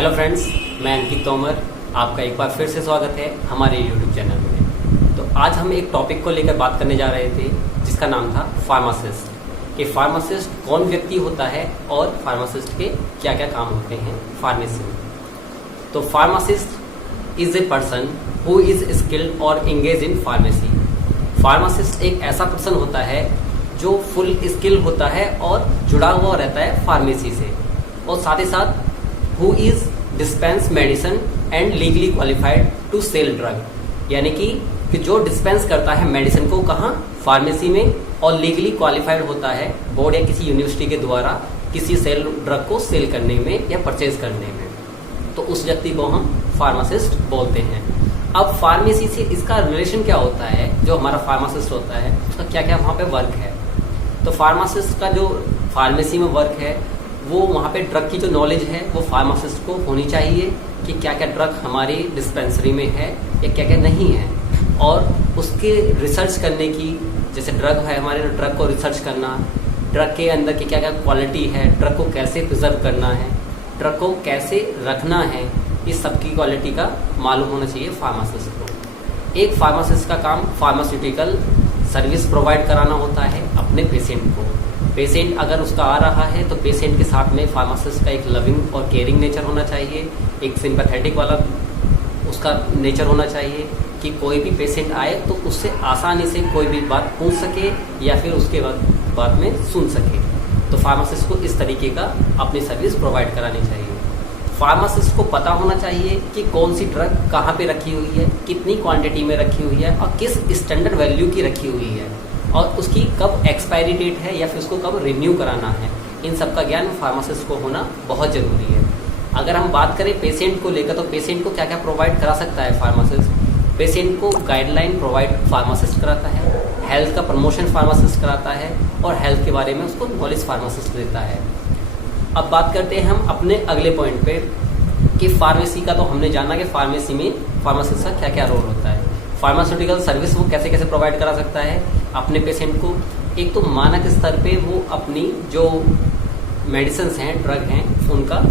Hello friends, मैं अंकित तोमर। आपका एक बार फिर से स्वागत है हमारे यूट्यूब चैनल में। तो आज हम एक टॉपिक को लेकर बात करने जा रहे थे जिसका नाम था फार्मासिस्ट। कि फार्मासिस्ट कौन व्यक्ति होता है और फार्मासिस्ट के क्या क्या काम होते हैं फार्मेसी में। तो pharmacist is a person who is skilled और एंगेज इन फार्मेसी। फार्मासिस्ट एक ऐसा पर्सन होता है जो फुल स्किल होता है और जुड़ा हुआ रहता है फार्मेसी से, और साथ ही साथ who is dispense medicine and legally qualified to sell drug, यानी कि जो डिस्पेंस करता है मेडिसिन को कहाँ, फार्मेसी में, और लीगली क्वालिफाइड होता है बोर्ड या किसी यूनिवर्सिटी के द्वारा किसी सेल ड्रग को सेल करने में या परचेज करने में, तो उस व्यक्ति को हम फार्मासिस्ट बोलते हैं। अब फार्मेसी से इसका रिलेशन क्या होता है, जो हमारा फार्मासिस्ट होता है उसका क्या क्या वहाँ पे वर्क है। तो फार्मासिस्ट का जो फार्मेसी में वर्क है वो वहाँ पे ड्रग की जो नॉलेज है वो फार्मासिस्ट को होनी चाहिए कि क्या क्या ड्रग हमारी डिस्पेंसरी में है या क्या क्या नहीं है, और उसके रिसर्च करने की, जैसे ड्रग है हमारे, ड्रग को रिसर्च करना, ड्रग के अंदर की क्या क्या क्वालिटी है, ड्रग को कैसे प्रिजर्व करना है, ड्रग को कैसे रखना है, इस सब की क्वालिटी का मालूम होना चाहिए फार्मासिस्ट को। एक फार्मासिस्ट का काम फार्मास्यूटिकल सर्विस प्रोवाइड कराना होता है अपने पेशेंट को। पेशेंट अगर उसका आ रहा है तो पेशेंट के साथ में फार्मासिस्ट का एक लविंग और केयरिंग नेचर होना चाहिए, एक सिंपैथेटिक वाला उसका नेचर होना चाहिए कि कोई भी पेशेंट आए तो उससे आसानी से कोई भी बात पूछ सके या फिर उसके बाद में सुन सके। तो फार्मासिस्ट को इस तरीके का अपनी सर्विस प्रोवाइड करानी चाहिए। फार्मासिस्ट को पता होना चाहिए कि कौन सी ड्रग कहाँ पे रखी हुई है, कितनी क्वांटिटी में रखी हुई है और किस स्टैंडर्ड वैल्यू की रखी हुई है, और उसकी कब एक्सपायरी डेट है या फिर उसको कब रिन्यू कराना है। इन सब का ज्ञान फार्मासिस्ट को होना बहुत ज़रूरी है। अगर हम बात करें पेशेंट को लेकर, तो पेशेंट को क्या क्या प्रोवाइड करा सकता है फार्मासिस्ट। पेशेंट को गाइडलाइन प्रोवाइड फार्मासिस्ट कराता है, हेल्थ का प्रमोशन फार्मासिस्ट कराता है, और हेल्थ के बारे में उसको नॉलेज फार्मासिस्ट देता है। अब बात करते हैं हम अपने अगले पॉइंट पे कि फार्मेसी का तो हमने जाना कि फार्मेसी में फार्मासिस्ट का क्या क्या रोल होता है। फार्मास्यूटिकल सर्विस वो कैसे कैसे प्रोवाइड करा सकता है अपने पेशेंट को। एक तो मानक स्तर पे वो अपनी जो मेडिसिन हैं, ड्रग हैं, उनका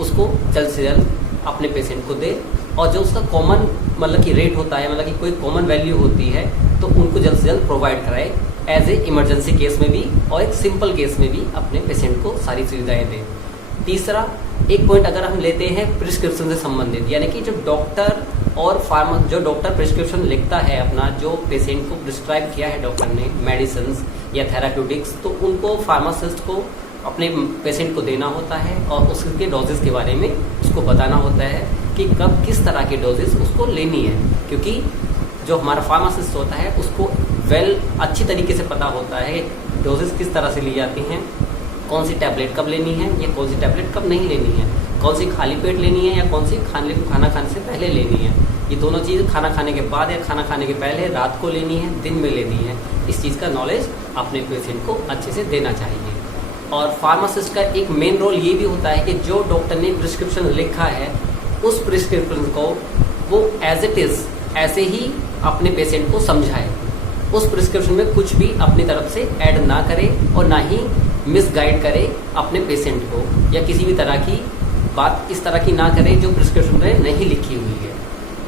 उसको जल्द से जल्द अपने पेशेंट को दे, और जो उसका कॉमन मतलब कि रेट होता है, मतलब कि कोई कॉमन वैल्यू होती है, तो उनको जल्द से जल्द प्रोवाइड कराए एज ए इमरजेंसी केस में भी और एक सिंपल केस में भी अपने पेशेंट को सारी सुविधाएं दें। तीसरा एक पॉइंट अगर हम लेते हैं प्रिस्क्रिप्शन से संबंधित, यानी कि जो डॉक्टर और जो डॉक्टर प्रिस्क्रिप्शन लिखता है अपना, जो पेशेंट को प्रिस्क्राइब किया है डॉक्टर ने मेडिसिन या थेराप्यूटिक्स, तो उनको फार्मासिस्ट को अपने पेशेंट को देना होता है और उसके डोजेस के बारे में उसको बताना होता है कि कब किस तरह की डोजेस उसको लेनी है। क्योंकि जो हमारा फार्मासिस्ट होता है उसको अच्छी तरीके से पता होता है डोजेस किस तरह से ली जाती हैं, कौन सी टैबलेट कब लेनी है या कौन सी टैबलेट कब नहीं लेनी है, कौन सी खाली पेट लेनी है या कौन सी खाना खाने से पहले लेनी है। ये दोनों चीज़ खाना खाने के बाद या खाना खाने के पहले, रात को लेनी है, दिन में लेनी है। इस चीज़ का नॉलेज अपने पेशेंट को अच्छे से देना चाहिए। और फार्मासिस्ट का एक मेन रोल ये भी होता है कि जो डॉक्टर ने प्रिस्क्रिप्शन लिखा है उस प्रिस्क्रिप्शन को वो एज इट इज़ ऐसे ही अपने पेशेंट को समझाए। उस प्रिस्क्रिप्शन में कुछ भी अपनी तरफ से ऐड ना करे और ना ही मिसगाइड करे अपने पेशेंट को, या किसी भी तरह की बात इस तरह की ना करे जो प्रिस्क्रिप्शन में नहीं लिखी हुई है।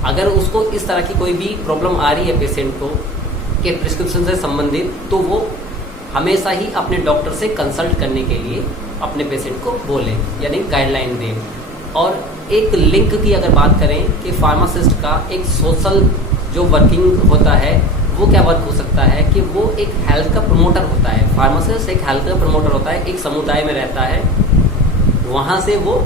अगर उसको इस तरह की कोई भी प्रॉब्लम आ रही है पेशेंट को कि प्रिस्क्रिप्शन से संबंधित, तो वो हमेशा ही अपने डॉक्टर से कंसल्ट करने के लिए अपने पेशेंट को बोले, यानी गाइडलाइन दें। और एक लिंक की अगर बात करें कि फार्मासिस्ट का एक सोशल जो वर्किंग होता है वो क्या वर्क हो सकता है कि वो एक हेल्थ का प्रमोटर होता है। फार्मासिस्ट एक हेल्थ का प्रमोटर होता है, एक समुदाय में रहता है, वहाँ से वो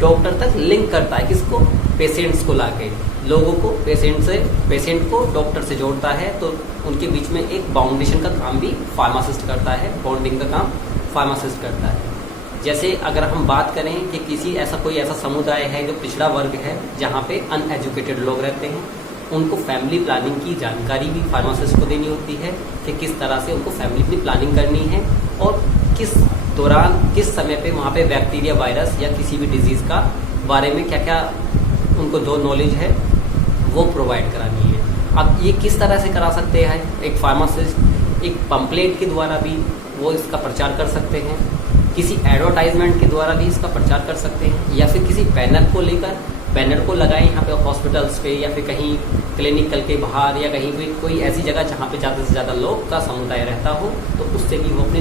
डॉक्टर तक लिंक करता है, किसको, पेशेंट्स को लाके, लोगों को पेशेंट को डॉक्टर से जोड़ता है। तो उनके बीच में एक बाउंडेशन का काम भी फार्मासिस्ट करता है, बॉन्डिंग का काम फार्मासिस्ट करता है। जैसे अगर हम बात करें कि कोई ऐसा समुदाय है जो पिछड़ा वर्ग है, जहाँ पे अनएजुकेटेड लोग रहते हैं, उनको फैमिली प्लानिंग की जानकारी भी फार्मासिस्ट को देनी होती है कि किस तरह से उनको फैमिली की प्लानिंग करनी है और किस दौरान किस समय पे वहाँ पे बैक्टीरिया, वायरस या किसी भी डिजीज़ का बारे में क्या क्या उनको जो नॉलेज है वो प्रोवाइड करानी है। अब ये किस तरह से करा सकते हैं एक फार्मासिस्ट, एक पंपलेट के द्वारा भी वो इसका प्रचार कर सकते हैं, किसी एडवर्टाइजमेंट के द्वारा भी इसका प्रचार कर सकते हैं, या फिर किसी बैनर को लेकर बैनर को लगाएं यहाँ पे हॉस्पिटल्स पे, या फिर कहीं क्लिनिकल के बाहर, या कहीं भी कोई ऐसी जगह जहाँ पे ज़्यादा से ज़्यादा लोग का समुदाय रहता हो, तो उससे भी वो अपनी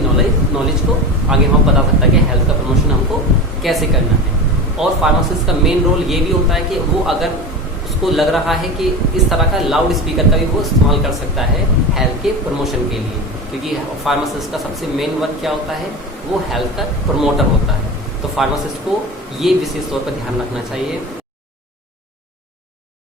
नॉलेज को आगे हम बता सकता है कि हेल्थ का प्रमोशन हमको कैसे करना है। और फार्मासिस्ट का मेन रोल ये भी होता है कि वो अगर उसको लग रहा है कि इस तरह का लाउड स्पीकर का भी वो इस्तेमाल कर सकता है हेल्थ के प्रमोशन के लिए, क्योंकि फार्मासिस्ट का सबसे मेन वर्क क्या होता है, वो हेल्थ का प्रमोटर होता है। तो फार्मासिस्ट को ये विशेष तौर पर ध्यान रखना चाहिए।